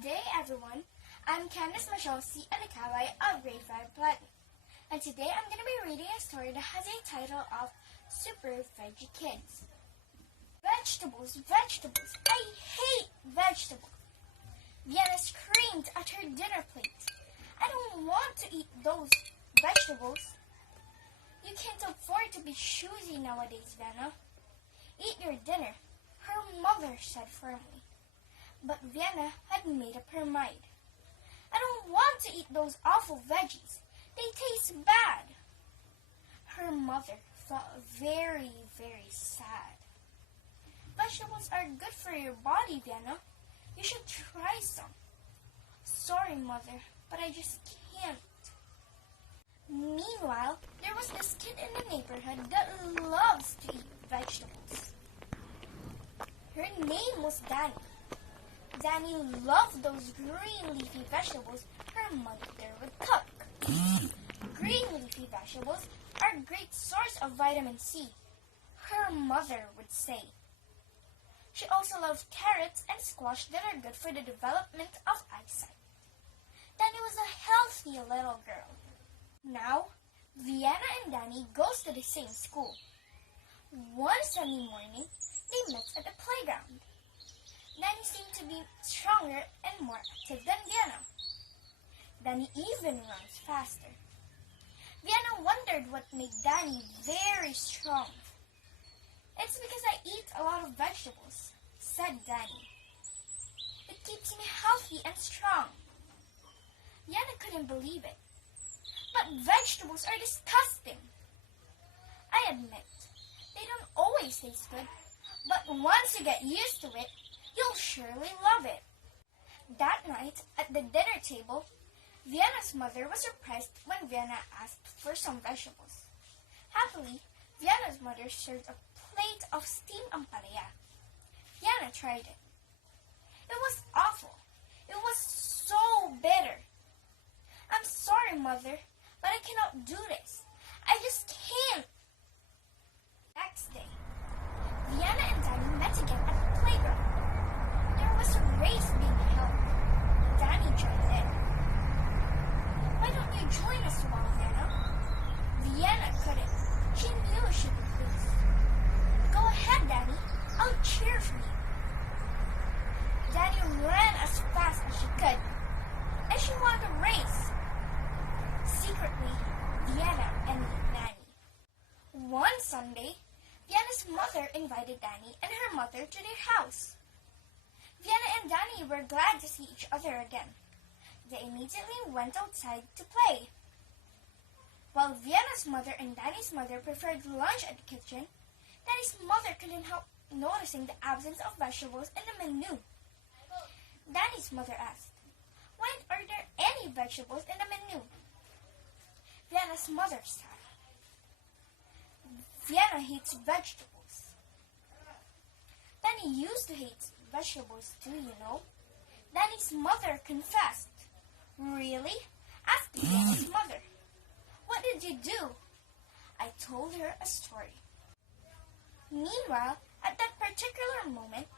day, everyone. I'm Candice Michelle C. Alikaway of Grade 5 Platinum. And today I'm going to be reading a story that has a title of Super Veggie Kids. Vegetables, vegetables. I hate vegetables. Vienna screamed at her dinner plate. I don't want to eat those vegetables. You can't afford to be choosy nowadays, Vienna. Eat your dinner, her mother said firmly. But Vienna had made up her mind. I don't want to eat those awful veggies. They taste bad. Her mother felt very, very sad. Vegetables are good for your body, Vienna. You should try some. Sorry, Mother, but I just can't. Meanwhile, there was this kid in the neighborhood that loves to eat vegetables. Her name was Danny. Danny loved those green leafy vegetables her mother would cook. Green leafy vegetables are a great source of vitamin C, her mother would say. She also loved carrots and squash that are good for the development of eyesight. Danny was a healthy little girl. Now, Vienna and Danny goes to the same school. One sunny morning, they met at the playground. Danny seemed to be stronger and more active than Vienna. Danny even runs faster. Vienna wondered what made Danny very strong. It's because I eat a lot of vegetables, said Danny. It keeps me healthy and strong. Vienna couldn't believe it. But vegetables are disgusting. I admit, they don't always taste good, but once you get used to it, you'll surely love it. That night, at the dinner table, Vienna's mother was surprised when Vienna asked for some vegetables. Happily, Vienna's mother served a plate of steamed ampalaya. Vienna tried it. It was awful. It was so bitter. I'm sorry, Mother, but I cannot do this. I just can't. Next day, Vienna and Danny met again at the playground. There was a race being held. Danny joined in. Why don't you join us, Vienna? Vienna couldn't. She knew she could lose. Go ahead, Danny. I'll cheer for you. Danny ran as fast as she could, and she won the race. Secretly, Vienna envied Danny. One Sunday, Vienna's mother invited Danny and her mother to their house. Vienna and Danny were glad to see each other again. They immediately went outside to play. While Vienna's mother and Danny's mother preferred lunch at the kitchen, Danny's mother couldn't help noticing the absence of vegetables in the menu. Danny's mother asked, "Why aren't there any vegetables in the menu?" Vienna's mother sighed. Vienna hates vegetables. Danny used to hate vegetables too, you know. Danny's mother confessed. Really? Asked Vienna's mother. What did you do? I told her a story. Meanwhile, at that particular moment,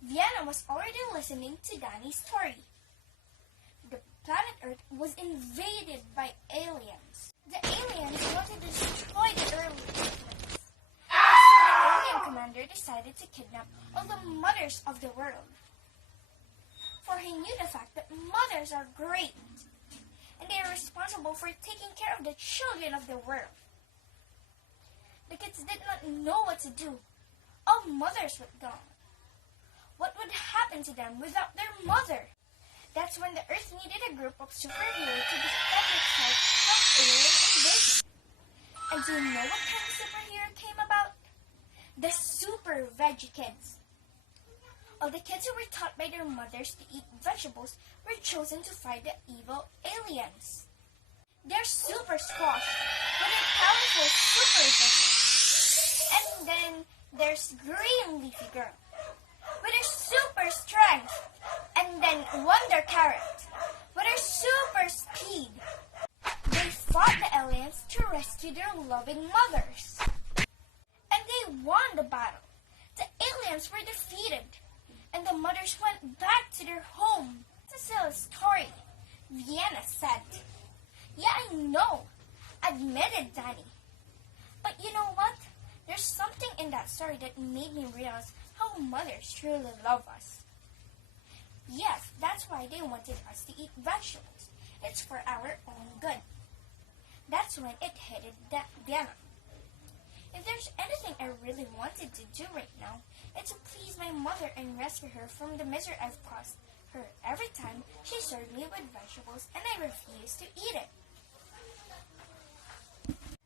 Vienna was already listening to Danny's story. The planet Earth was invaded by aliens. The aliens wanted to destroy the Earth. The alien commander decided to kidnap all the mothers of the world. For he knew the fact that mothers are great, and they are responsible for taking care of the children of the world. The kids did not know what to do. All mothers were gone. What would happen to them without their mother? That's when the Earth needed a group of superheroes to defend itself from alien invasion. And do you know what kind of superhero came about? The Super Veggie Kids. All the kids who were taught by their mothers to eat vegetables were chosen to fight the evil aliens. There's Super Squash, with a powerful super vision. And then there's Green Leafy Girl, with her super strength. And then Wonder Carrot, with her super speed. They fought the aliens to rescue their loving mothers. And they won the battle. The aliens were defeated, and the mothers went back to their home. a silly story, Vienna said. Yeah, I know, admitted Danny. But you know what? There's something in that story that made me realize how mothers truly love us. Yes, that's why they wanted us to eat vegetables. It's for our own good. That's when it hit Diana. If there's anything I really wanted to do right now, it's to please my mother and rescue her from the misery I've caused her every time she served me with vegetables and I refused to eat it.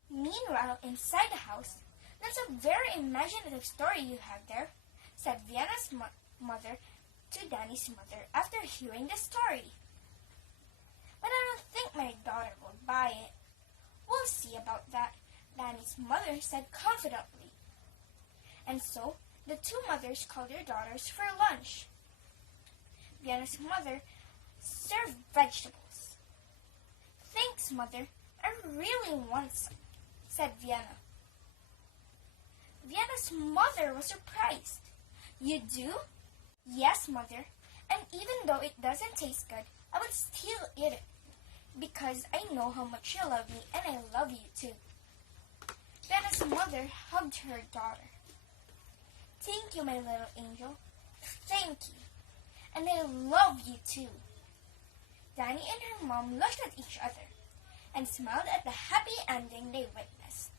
Meanwhile, inside the house, that's a very imaginative story you have there, said Vienna's mother to Danny's mother after hearing the story. But I don't think my daughter will buy it. We'll see about that, Danny's mother said confidently. And so, the two mothers called their daughters for lunch. Vienna's mother served vegetables. Thanks, Mother. I really want some, said Vienna. Vienna's mother was surprised. You do? Yes, Mother. And even though it doesn't taste good, I would still eat it. Because I know how much you love me and I love you too. Vienna's mother hugged her daughter. Thank you, my little angel. Thank you. And I love you too. Danny and her mom looked at each other and smiled at the happy ending they witnessed.